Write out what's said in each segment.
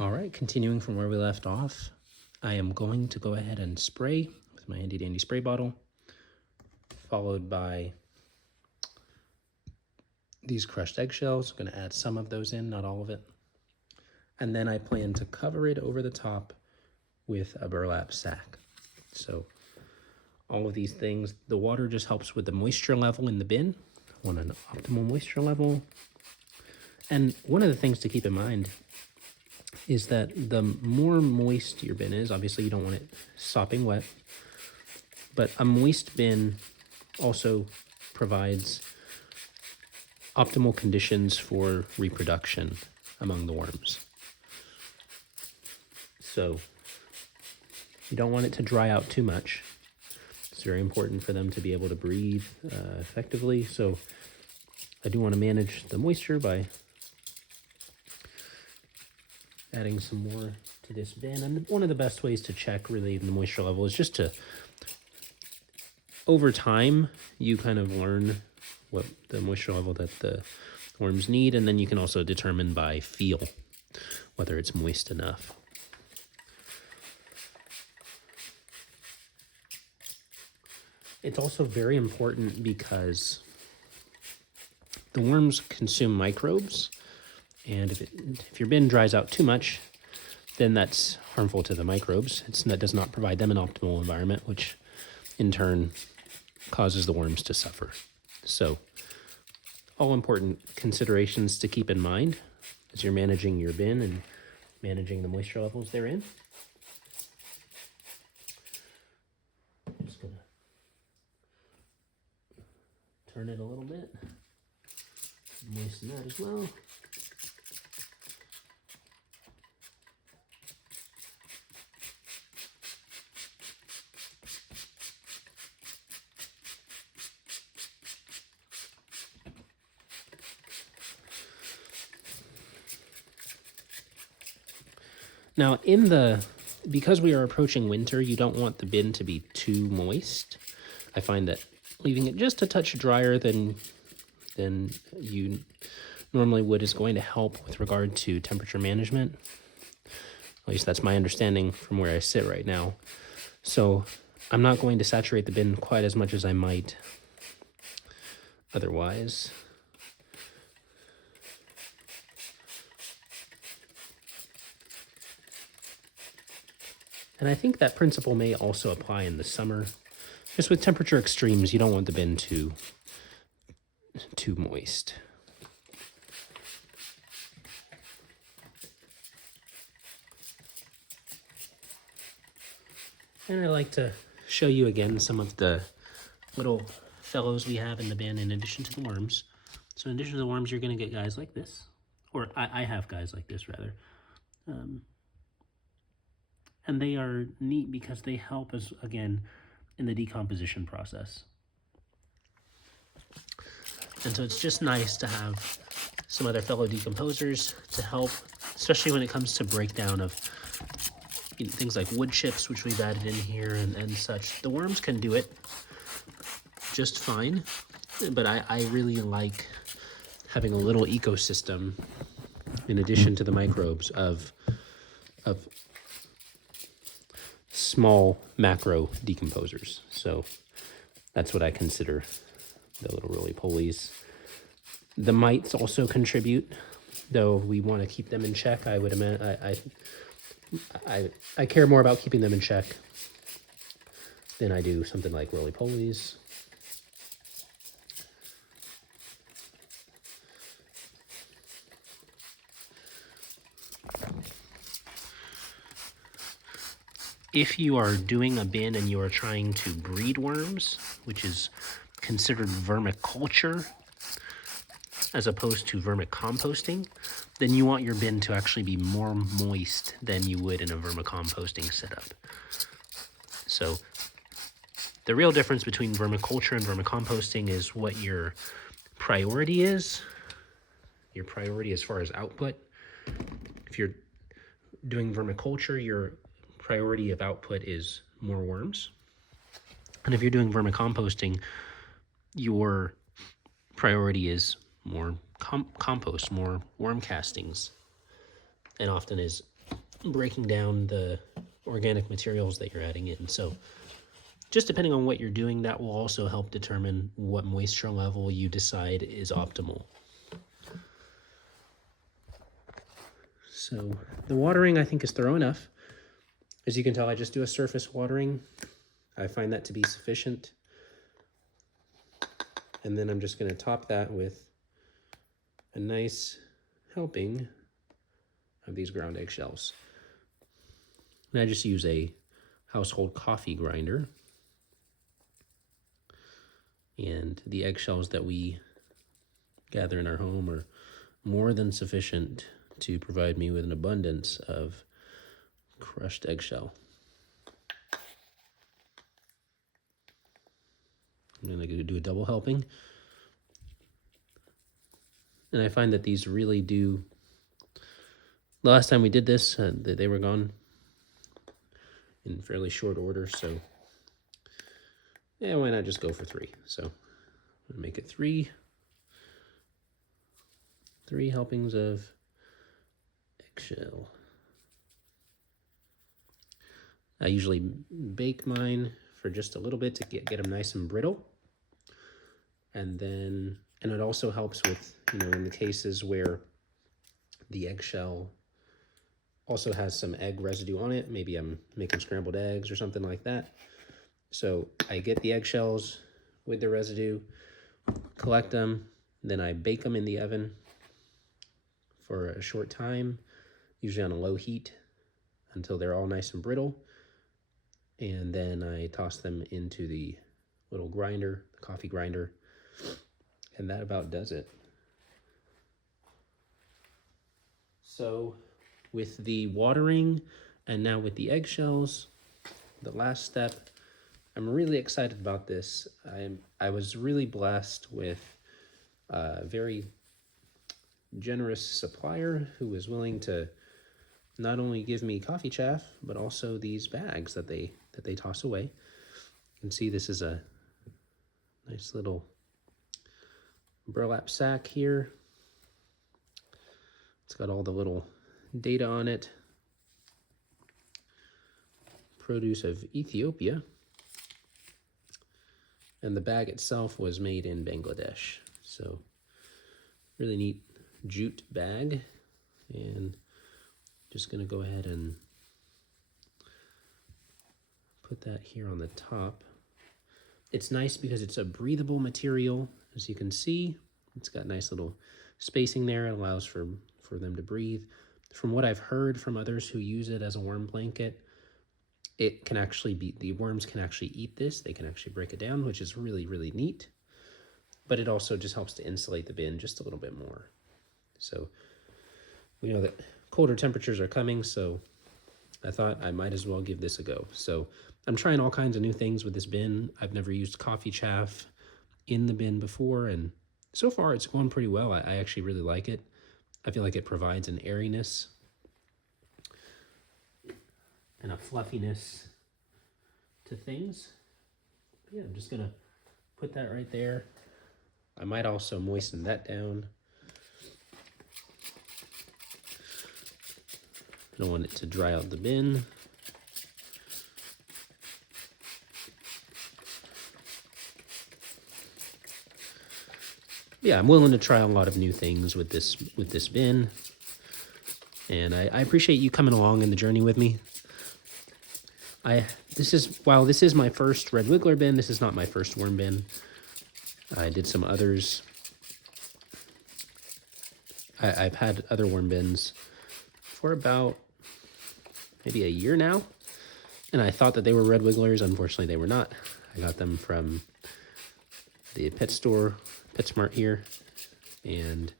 All right, continuing from where we left off, I am going to go ahead and spray with my handy dandy spray bottle, followed by these crushed eggshells. I'm going to add some of those in, not all of it. And then I plan to cover it over the top with a burlap sack. So all of these things, the water just helps with the moisture level in the bin. I want an optimal moisture level. And one of the things to keep in mind is that the more moist your bin is, obviously you don't want it sopping wet, but a moist bin also provides optimal conditions for reproduction among the worms. So you don't want it to dry out too much. It's very important for them to be able to breathe effectively. So I do want to manage the moisture by adding some more to this bin. And one of the best ways to check really the moisture level is just to, over time, you kind of learn what the moisture level that the worms need, and then you can also determine by feel whether it's moist enough. It's also very important because the worms consume microbes, and if your bin dries out too much, then that's harmful to the microbes. That does not provide them an optimal environment, which in turn causes the worms to suffer. So all important considerations to keep in mind as you're managing your bin and managing the moisture levels therein. I'm just gonna turn it a little bit, moisten that as well. Now, because we are approaching winter, you don't want the bin to be too moist. I find that leaving it just a touch drier than you normally would is going to help with regard to temperature management. At least that's my understanding from where I sit right now. So I'm not going to saturate the bin quite as much as I might otherwise. And I think that principle may also apply in the summer. Just with temperature extremes, you don't want the bin too moist. And I like to show you again some of the little fellows we have in the bin in addition to the worms. So in addition to the worms, you're going to get guys like this. Or I have guys like this, rather. And they are neat because they help us, again, in the decomposition process. And so it's just nice to have some other fellow decomposers to help, especially when it comes to breakdown of things like wood chips, which we've added in here and such. The worms can do it just fine, but I really like having a little ecosystem in addition to the microbes of small macro decomposers. So that's what I consider the little roly-polies. The mites also contribute, though we want to keep them in check. I would imagine I care more about keeping them in check than I do something like roly-polies. If you are doing a bin and you are trying to breed worms, which is considered vermiculture as opposed to vermicomposting, then you want your bin to actually be more moist than you would in a vermicomposting setup. So the real difference between vermiculture and vermicomposting is what your priority is. Your priority as far as output. If you're doing vermiculture, your priority of output is more worms. And if you're doing vermicomposting, your priority is more compost, more worm castings, and often is breaking down the organic materials that you're adding in. So just depending on what you're doing, that will also help determine what moisture level you decide is optimal. So the watering, I think, is thorough enough. As you can tell, I just do a surface watering. I find that to be sufficient. And then I'm just going to top that with a nice helping of these ground eggshells. And I just use a household coffee grinder. And the eggshells that we gather in our home are more than sufficient to provide me with an abundance of crushed eggshell. I'm going to do a double helping. And I find that these really do... The last time we did this, they were gone in fairly short order, so yeah, why not just go for 3? So I'm going to make it 3 helpings of eggshell. I usually bake mine for just a little bit to get them nice and brittle. And it also helps with, in the cases where the eggshell also has some egg residue on it. Maybe I'm making scrambled eggs or something like that. So I get the eggshells with the residue, collect them, then I bake them in the oven for a short time, usually on a low heat, until they're all nice and brittle. And then I toss them into the little grinder, the coffee grinder, and that about does it. So with the watering and now with the eggshells, the last step, I'm really excited about this. I was really blessed with a very generous supplier who was willing to not only give me coffee chaff, but also these bags that they toss away. You can see this is a nice little burlap sack here. It's got all the little data on it. Produce of Ethiopia. And the bag itself was made in Bangladesh. So really neat jute bag. And just gonna go ahead and put that here on the top. It's nice because it's a breathable material. As you can see, it's got nice little spacing there. It allows for them to breathe. From what I've heard from others who use it as a worm blanket, it can actually be, the worms can actually eat this. They can actually break it down, which is really, really neat. But it also just helps to insulate the bin just a little bit more. So we know that colder temperatures are coming, so I thought I might as well give this a go. So I'm trying all kinds of new things with this bin. I've never used coffee chaff in the bin before, and so far it's going pretty well. I actually really like it. I feel like it provides an airiness and a fluffiness to things. Yeah, I'm just gonna put that right there. I might also moisten that down. I don't want it to dry out the bin. Yeah, I'm willing to try a lot of new things with this bin. And I appreciate you coming along in the journey with me. While this is my first red wiggler bin, this is not my first worm bin. I did some others. I've had other worm bins for about maybe a year now, and I thought that they were red wigglers. Unfortunately, they were not. I got them from the pet store, PetSmart here, and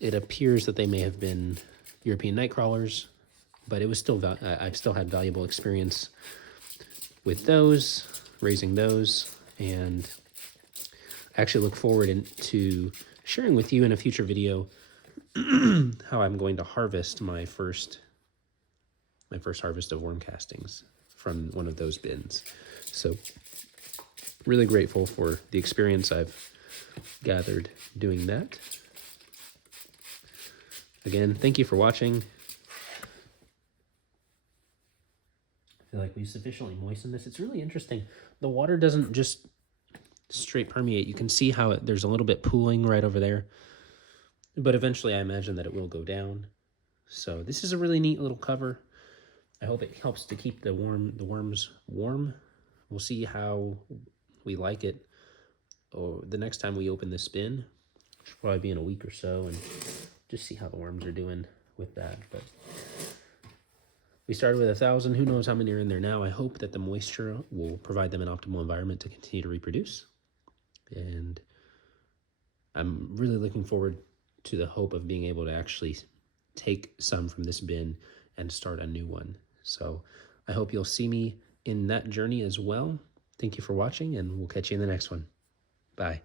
it appears that they may have been European night crawlers, but it was still I've still had valuable experience with those, raising those, and I actually look forward to sharing with you in a future video how I'm going to harvest my first harvest of worm castings from one of those bins. So really grateful for the experience I've gathered doing that. Again, thank you for watching. we sufficiently moisten this. It's really interesting. The water doesn't just straight permeate. You can see how there's a little bit pooling right over there. But eventually I imagine that it will go down. So this is a really neat little cover. I hope it helps to keep the worms warm. We'll see how we like it or the next time we open this bin, which will probably be in a week or so, and just see how the worms are doing with that. But we started with 1,000. Who knows how many are in there now? I hope that the moisture will provide them an optimal environment to continue to reproduce. And I'm really looking forward to the hope of being able to actually take some from this bin and start a new one. So I hope you'll see me in that journey as well. Thank you for watching, and we'll catch you in the next one. Bye.